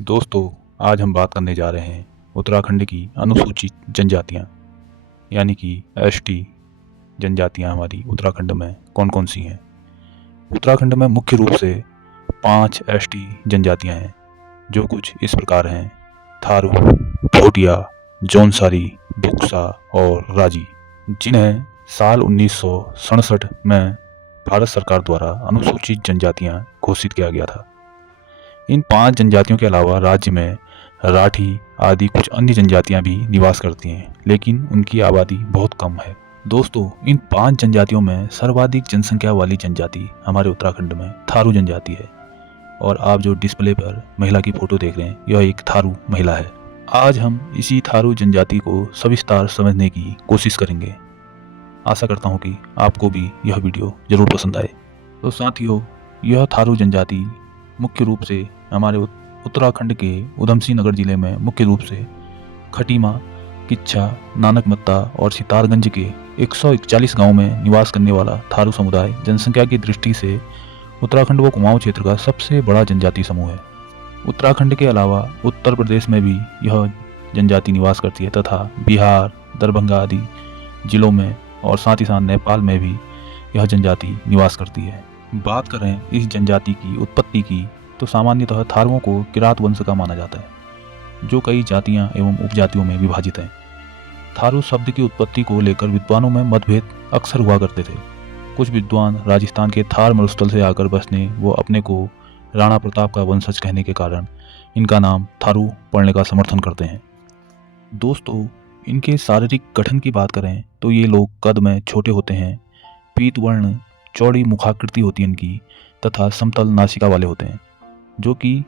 दोस्तों, आज हम बात करने जा रहे हैं उत्तराखंड की अनुसूचित जनजातियाँ यानी कि एसटी जनजातियाँ हमारी उत्तराखंड में कौन कौन सी हैं। उत्तराखंड में मुख्य रूप से 5 एसटी जनजातियाँ हैं जो कुछ इस प्रकार हैं: थारू, भोटिया, जौनसारी, बुक्सा और राजी, जिन्हें साल 1967 में भारत सरकार द्वारा अनुसूचित जनजातियाँ घोषित किया गया था। इन 5 जनजातियों के अलावा राज्य में राठी आदि कुछ अन्य जनजातियां भी निवास करती हैं, लेकिन उनकी आबादी बहुत कम है। दोस्तों, इन 5 जनजातियों में सर्वाधिक जनसंख्या वाली जनजाति हमारे उत्तराखंड में थारू जनजाति है। और आप जो डिस्प्ले पर महिला की फोटो देख रहे हैं, यह एक थारू महिला है। आज हम इसी थारू जनजाति को सविस्तार समझने की कोशिश करेंगे। आशा करता हूँ कि आपको भी यह वीडियो जरूर पसंद आए। तो साथियों, यह थारू जनजाति मुख्य रूप से हमारे उत्तराखंड के उधमसिंह नगर जिले में मुख्य रूप से खटीमा, किच्छा, नानकमत्ता और सितारगंज के 141 गांव में निवास करने वाला थारू समुदाय जनसंख्या की दृष्टि से उत्तराखंड व कुमाऊं क्षेत्र का सबसे बड़ा जनजाति समूह है। उत्तराखंड के अलावा उत्तर प्रदेश में भी यह जनजाति निवास करती है तथा बिहार, दरभंगा आदि जिलों में और साथ ही साथ नेपाल में भी यह जनजाति निवास करती है। बात करें इस जनजाति की उत्पत्ति की तो सामान्यतः थारुओं को किरात वंश का माना जाता है, जो कई जातियां एवं उपजातियों में विभाजित हैं। थारू शब्द की उत्पत्ति को लेकर विद्वानों में मतभेद अक्सर हुआ करते थे। कुछ विद्वान राजस्थान के थार मरुस्थल से आकर बसने व अपने को राणा प्रताप का वंशज कहने के कारण इनका नाम थारू पड़ने का समर्थन करते हैं। दोस्तों, इनके शारीरिक गठन की बात करें तो ये लोग कद में छोटे होते हैं, पीत वर्ण, चौड़ी मुखाकृति होती है इनकी तथा समतल नासिका वाले होते हैं, जो कि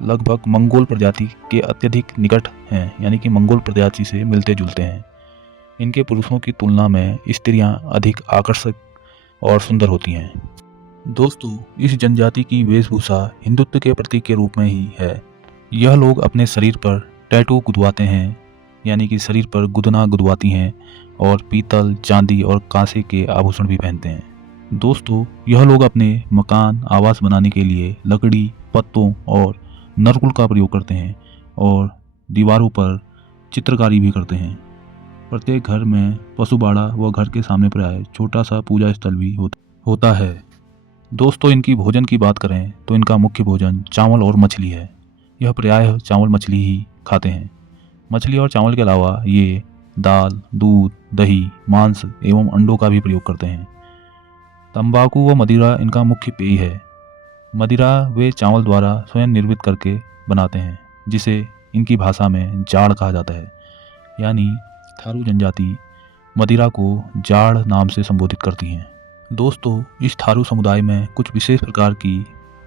लगभग मंगोल प्रजाति के अत्यधिक निकट हैं, यानी कि मंगोल प्रजाति से मिलते जुलते हैं। इनके पुरुषों की तुलना में स्त्रियां अधिक आकर्षक और सुंदर होती हैं। दोस्तों, इस जनजाति की वेशभूषा हिंदुत्व के प्रतीक के रूप में ही है। यह लोग अपने शरीर पर टैटू गुदवाते हैं, यानी कि शरीर पर गुदना गुदवाती हैं और पीतल, चांदी और कांसे के आभूषण भी पहनते हैं। दोस्तों, यह लोग अपने मकान आवास बनाने के लिए लकड़ी, पत्तों और नरकुल का प्रयोग करते हैं और दीवारों पर चित्रकारी भी करते हैं। प्रत्येक घर में पशुबाड़ा व घर के सामने प्राय छोटा सा पूजा स्थल भी होता है। दोस्तों, इनकी भोजन की बात करें तो इनका मुख्य भोजन चावल और मछली है। यह प्रायः चावल मछली ही खाते हैं। मछली और चावल के अलावा ये दाल, दूध, दही, मांस एवं अंडों का भी प्रयोग करते हैं। तंबाकू व मदिरा इनका मुख्य पेय है। मदिरा वे चावल द्वारा स्वयं निर्मित करके बनाते हैं, जिसे इनकी भाषा में जाड़ कहा जाता है। यानी थारू जनजाति मदिरा को जाड़ नाम से संबोधित करती हैं। दोस्तों, इस थारू समुदाय में कुछ विशेष प्रकार की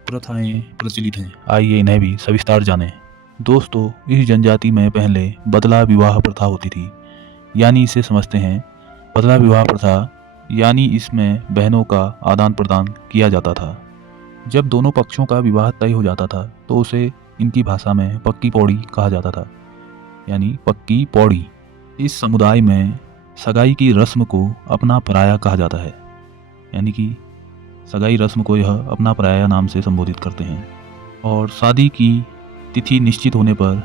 प्रथाएं प्रचलित हैं। आइए इन्हें भी सविस्तार जानें। दोस्तों, इस जनजाति में पहले बदला विवाह प्रथा होती थी। यानी इसे समझते हैं बदला विवाह प्रथा, यानी इसमें बहनों का आदान प्रदान किया जाता था। जब दोनों पक्षों का विवाह तय हो जाता था तो उसे इनकी भाषा में पक्की पौड़ी कहा जाता था, यानी पक्की पौड़ी। इस समुदाय में सगाई की रस्म को अपना पराया कहा जाता है, यानी कि सगाई रस्म को यह अपना पराया नाम से संबोधित करते हैं। और शादी की तिथि निश्चित होने पर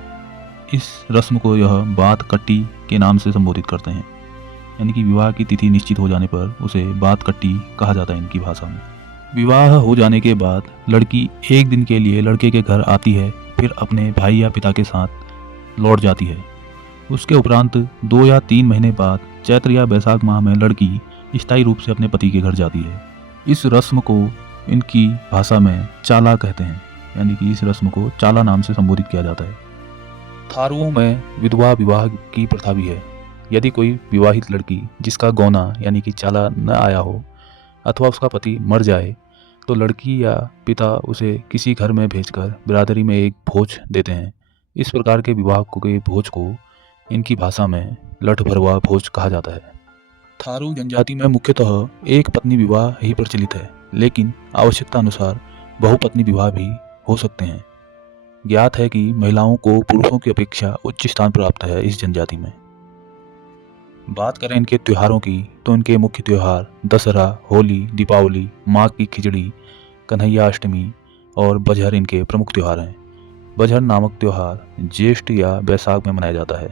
इस रस्म को यह बात कट्टी के नाम से संबोधित करते हैं, यानी कि विवाह की तिथि निश्चित हो जाने पर उसे बात कट्टी कहा जाता है इनकी भाषा में। विवाह हो जाने के बाद लड़की एक दिन के लिए लड़के के घर आती है, फिर अपने भाई या पिता के साथ लौट जाती है। उसके उपरांत 2 या 3 महीने बाद चैत्र या बैसाख माह में लड़की स्थायी रूप से अपने पति के घर जाती है। इस रस्म को इनकी भाषा में चाला कहते हैं, यानी कि इस रस्म को चाला नाम से संबोधित किया जाता है। थारुओं में विधवा विवाह की प्रथा भी है। यदि कोई विवाहित लड़की जिसका गौना यानी कि चाला न आया हो अथवा उसका पति मर जाए तो लड़की या पिता उसे किसी घर में भेजकर बिरादरी में एक भोज देते हैं। इस प्रकार के विवाह के भोज को इनकी भाषा में लठ भरवा भोज कहा जाता है। थारू जनजाति में मुख्यतः एक पत्नी विवाह ही प्रचलित है, लेकिन आवश्यकता अनुसार बहुपत्नी विवाह भी हो सकते हैं। ज्ञात है कि महिलाओं को पुरुषों की अपेक्षा उच्च स्थान प्राप्त है इस जनजाति में। बात करें इनके त्योहारों की तो इनके मुख्य त्यौहार दशहरा, होली, दीपावली, माघ की खिचड़ी, कन्हैया अष्टमी और बजहर इनके प्रमुख त्यौहार हैं। बझर नामक त्योहार ज्येष्ठ या बैसाख में मनाया जाता है।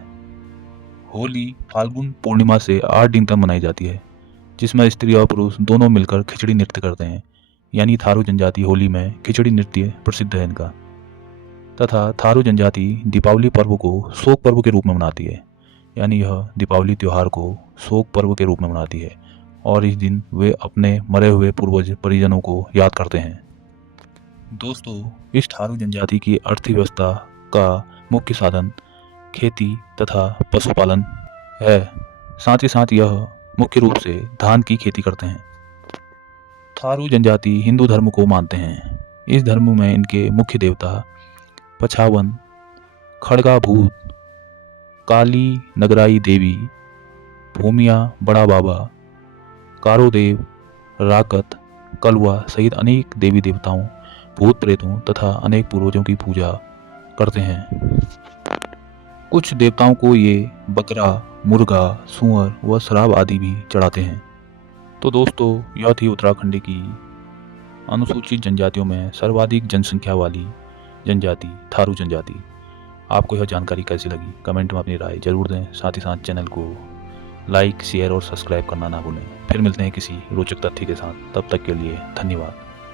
होली फाल्गुन पूर्णिमा से 8 दिन तक मनाई जाती है, जिसमें स्त्री और पुरुष दोनों मिलकर खिचड़ी नृत्य करते हैं। यानी थारू जनजाति होली में खिचड़ी नृत्य प्रसिद्ध है इनका। तथा थारू जनजाति दीपावली पर्व को शोक पर्व के रूप में मनाती है। यानी यह दीपावली त्यौहार को शोक पर्व के रूप में मनाती है और इस दिन वे अपने मरे हुए पूर्वज परिजनों को याद करते हैं। दोस्तों, इस थारू जनजाति की अर्थव्यवस्था का मुख्य साधन खेती तथा पशुपालन है। साथ ही साथ यह मुख्य रूप से धान की खेती करते हैं। थारू जनजाति हिंदू धर्म को मानते हैं। इस धर्म में इनके मुख्य देवता पछावन, खड़गाभूत, काली नगराई देवी, भूमिया बड़ा बाबा, कारोदेव, राकत, कलवा सहित अनेक देवी देवताओं, भूत प्रेतों तथा अनेक पूर्वजों की पूजा करते हैं। कुछ देवताओं को ये बकरा, मुर्गा, सूअर व शराब आदि भी चढ़ाते हैं। तो दोस्तों, यह थी उत्तराखंड की अनुसूचित जनजातियों में सर्वाधिक जनसंख्या वाली जनजाति थारू जनजाति। आपको यह जानकारी कैसी लगी कमेंट में अपनी राय जरूर दें। साथ ही साथ चैनल को लाइक, शेयर और सब्सक्राइब करना ना भूलें। फिर मिलते हैं किसी रोचक तथ्य के साथ। तब तक के लिए धन्यवाद।